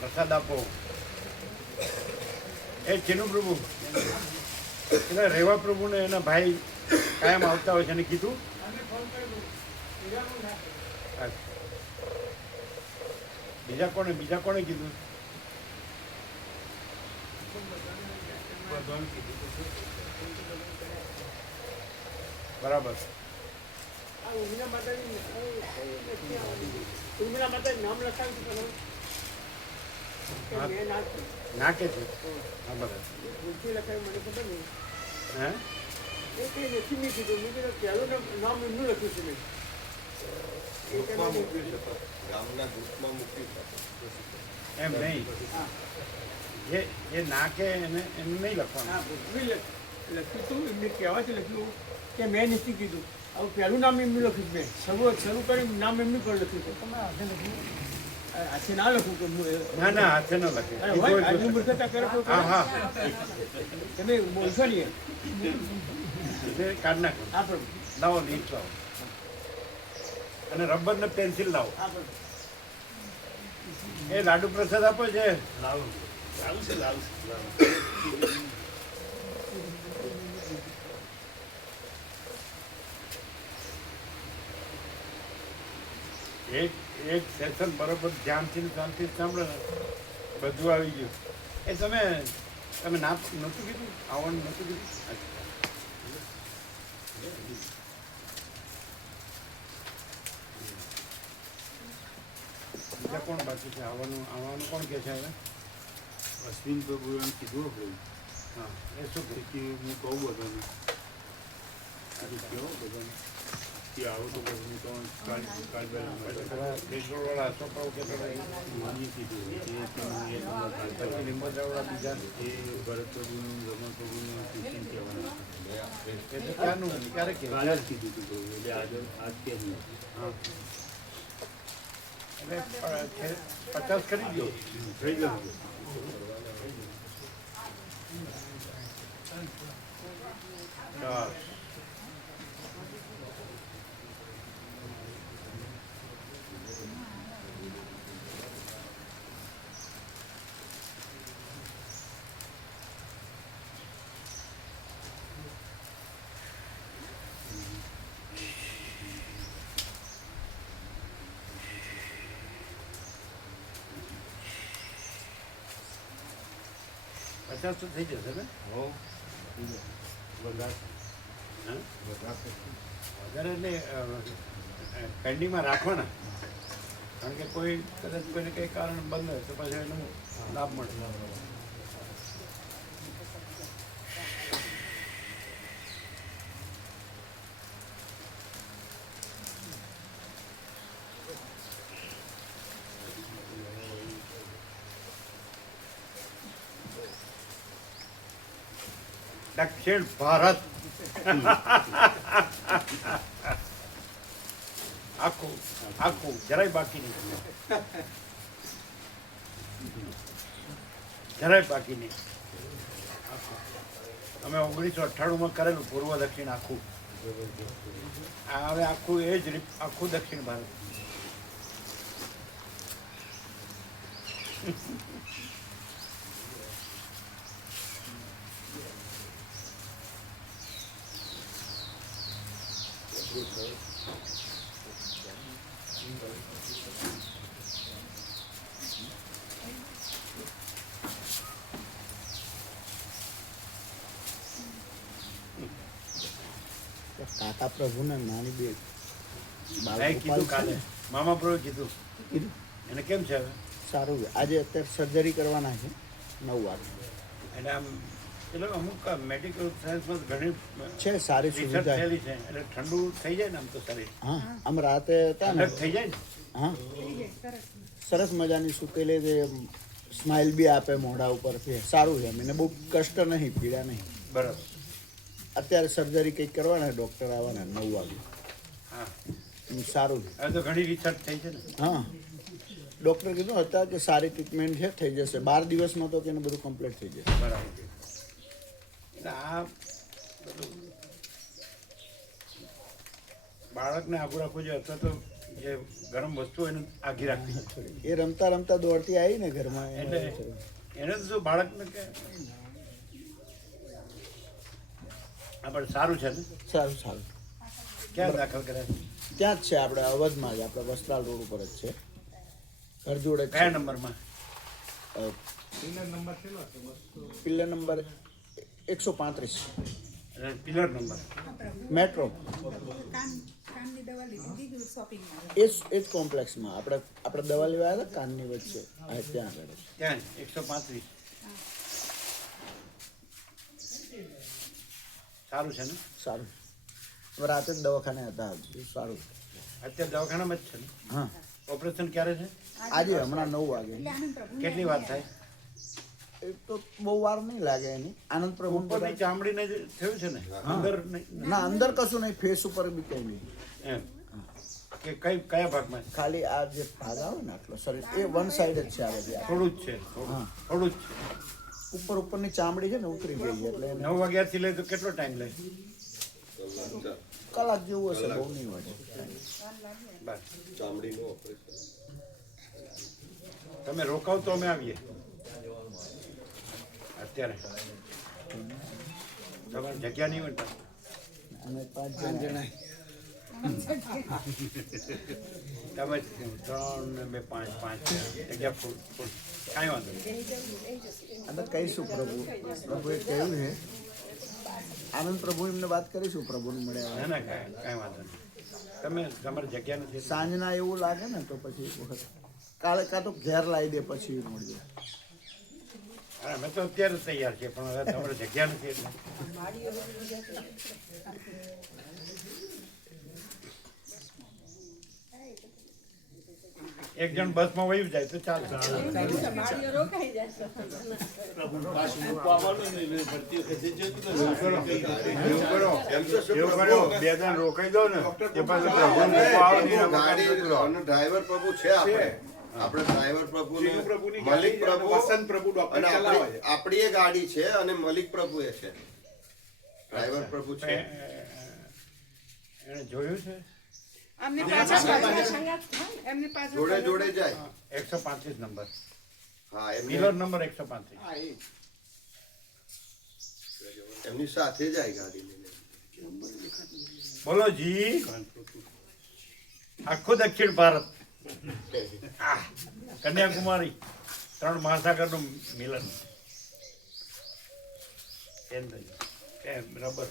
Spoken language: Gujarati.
પ્રસાદ આપો. એ ચિનુ પ્રભુ. એટલે રેવા પ્રભુને એના ભાઈ કાયમ આવતા હોય છે એને કીધું. બીજા કોણે બીજા કોણે કીધું? બરાબર. ઉમિયા માતાજી નામ લખાવ્યું છે? હા બરાબર. એમ નહીં. જે જે નાકે એને એને નહીં લખવાનું. લખ્યું હતું એમને કહેવાથી લખ્યું કે મેં નથી કીધું. હવે પહેલું નામ એમનું લખ્યું છે. મેં. શરૂ શરૂ કરી નામ એમનું પણ લખ્યું છે. તમે આજે લખ્યું હાથે ના લખું કે ના ના હાથે ન લખે. અરે કીધું હોય, હોય તો આજની મૂર્ખતા કરે કોઈ હા હા. તમે બોલશો નહીં કાઢ નાખો. આપણે લાવો લીટ લાવો. અને રબર ને પેન્સિલ લાવો. એ લાડુ પ્રસાદ આપો છે એક એક સેશન બરોબર ધ્યાનથી ધ્યાનથી સાંભળે બધું આવી ગયું. એ તમે તમે ના નહોતું કીધું? આવવાનું નહોતું કીધું? બીજા કોણ બાકી છે? આવવાનું આવવાનું કોણ કહે છે હવે? અશ્વિન પ્રભુ એમ કીધું હા એ શું કહે કે હું કહું બધાને? આજે કહો બધાને? આવો તો પછી હું તમને કાલ કાલ પેલા બેંગ્લોરવાળા છોકરાઓ કહેતા હતા માની કીધું એ પછી લીંબોદરાવાળા બીજા એ ભરત પ્રભુનું રમણ પ્રભુનું કૃષ્ણ કહેવાના તો ક્યારનું ક્યારે કાલે જ કીધું હતું પ્રભુ એટલે આજે આજ કે હા એટલે પચાસ કરી દો થઈ ગયું ચાલ પચાસ તો થઈ જશે ને? હો. વધારે એટલે પેન્ડિંગમાં રાખવાના. કારણ કે કોઈ કદાચ કોઈને કંઈ કારણ બંધ હોય તો પછી એનો લાભ મળે. દક્ષિણ ભારત. આખું આખું, જરાય બાકી નહીં. જરાય બાકી નહીં. અમે ઓગણીસો અઠ્ઠાણુંમાં કરેલું પૂર્વ દક્ષિણ આખું. હવે આખું એ જ આખું દક્ષિણ ભારત. કાકા પ્રભુ ને નાની બે મેં કીધું કાલે. મામા પ્રભુ કીધું. કીધું. એને કેમ છે હવે? સારું. આજે અત્યારે સર્જરી કરવાના છે. નવ વાગે. એટલે આમ એટલે અમુક મેડિકલ સાયન્સમાં ઘણી છે સારી સુવિધા. થયેલી છે. એટલે ઠંડુ થઈ જાય ને આમ તો સારી હા આમ રાતે હતા ને. થઈ જાય ને? હા. સરસ મજાની સુકેલી જે સ્માઇલ બી આપે મોઢા ઉપરથી. સારું છે. મને બહુ કષ્ટ નહીં પીડા નહીં. બરાબર. અત્યારે સર્જરી કંઈક કરવાના ડૉક્ટર આવવાના નવ વાગે. હા. સારું હવે તો ઘણી રિસર્ચ થઈ છે ને? હા. ડૉક્ટર કીધું હતા કે સારી ટ્રીટમેન્ટ છે થઈ જશે. બાર દિવસમાં તો તેને બધું કમ્પ્લીટ થઈ જશે. બરાબર. એટલે આ બધું. બાળકને આગળ રાખવું જોઈએ અથવા તો જે ગરમ વસ્તુ એને આઘી રાખવી એ રમતા રમતા દોડતી આવી ને ઘરમાં એટલે એને તો શું બાળકને કે આપણે સારું છે ને? સારું સારું. ક્યાં દાખલ કરે ત્યાં જ છે આપણે અવધમાં જ આપણે વસ્ત્રાલ રોડ ઉપર જ છે. ઘર જોડે કયા નંબરમાં? છે પિલ્લર નંબર એકસો પાંત્રીસ. પિલર નંબર મેટ્રો કાન કાનની દવા લીધી દીધું શોપિંગમાં એ જ કોમ્પ્લેક્સમાં આપણે આપણે દવા લેવા આવ્યા હતા કાનની વચ્ચે. ત્યાં આગળ. ત્યાં એકસો પાંત્રીસ. સારું છે ને? સારું. હવે રાતે જ દવાખાને હતા સારું. અત્યારે દવાખાનામાં જ છે ને? હા. ઓપરેશન ક્યારે છે? આજે હમણાં નવ વાગે. કેટલી વાર થાય? એ તો બહુ વાર નહીં લાગે એની. આનંદ પ્રભુ ઉપરની ચામડીને થયું છે ને? અંદર નહીં? ના અંદર કશું નહીં ફેસ ઉપર બી કંઈ નહીં. એમ. કે કઈ કયા ભાગમાં? ખાલી આ જે ભાગ આવે ને આટલો શરીર એ વન સાઈડ જ છે આ બધી. થોડું જ છે થોડું થોડું જ છે. ઉપર ઉપરની ચામડી છે ને ઉતરી ગઈ એટલે નવ વાગ્યાથી લઈ તો કેટલો ટાઈમ લે? કલાક જેવું હશે બહુ નહીં હોય. બસ. ચામડીનું ઓપરેશન તમે રોકાવ તો અમે આવીએ. અત્યારે. તમારી જગ્યા નહીં હોય ને અમે પાંચ જણા. તમે ત્રણ ને બે પાંચ પાંચ જગ્યા ફૂલ ફૂલ. કાંઈ વાંધો નહીં. અમે કહીશું પ્રભુ. પ્રભુએ કહ્યું છે. આનંદ પ્રભુ એમને વાત કરીશું પ્રભુને મળ્યા ના ના કાંઈ વાંધો નહીં. તમે તમારી જગ્યા નથી. સાંજના એવું લાગે ને તો પછી વખત. કાલે કાં તો ઘેર લાવી દે પછી મળજો હા, અમે તો અત્યારે તૈયાર પણ હવે તમારે જગ્યા નથી એટલે. એક જણ બસમાં વયું જાય તો ચાલે. બે જણ રોકાઈ દો ને. ડ્રાઈવર પ્રભુ છે આપણે. આપણે ડ્રાઈવર પ્રભુ મલિક પ્રભુ વસંત પ્રભુ ડોક્ટર અને આપણી એ ગાડી છે અને મલિક પ્રભુ એ છે. ડ્રાઈવર પ્રભુ છે. એને જોયું છે? અમને પાછળ એમની પાછળ જોડે જોડે જાય. એકસો પાંત્રીસ નંબર. હા એમની નંબર એકસો પાંત્રીસ. એમની સાથે જાય ગાડી બોલો જી. આખું દક્ષિણ ભારત. કન્યાકુમારી ત્રણ મહાસાગરનું મિલન. એમ રબર